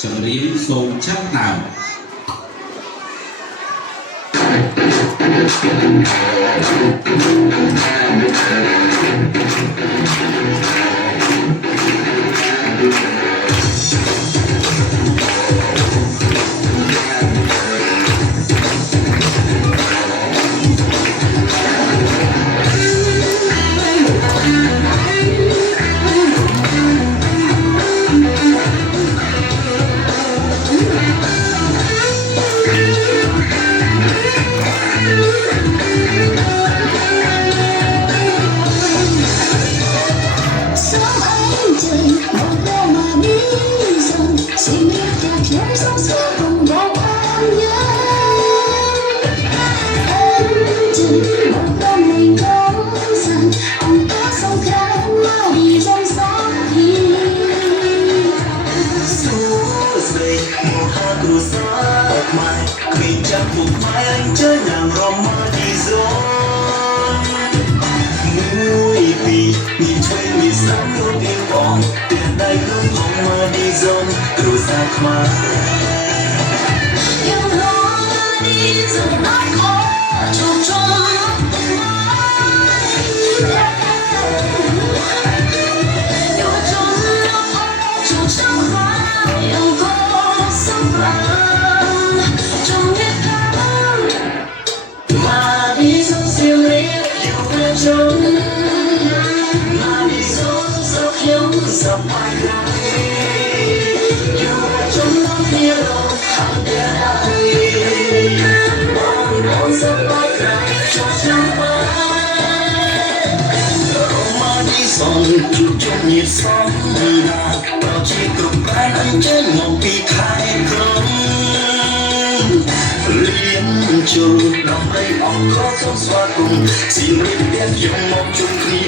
Trợ lý số chắc nào. Anh chơi nàng romantizo mũi vì nhìn chơi nhìn sáng yêu tiếng vọng tiền đây luôn romantizo từ xa mà yêu romantizo nó khó chụp cho dập bài này yêu trong nó phía đâu hàng đêm ai mong dập bài này cho chẳng qua Roma đi sông chụp trong nhiệt sóng là bao chỉ cực bán anh trên một vị thái không liên trừ lòng đây bóng khó sống xóa cùng xin biết biết dùng một chung khi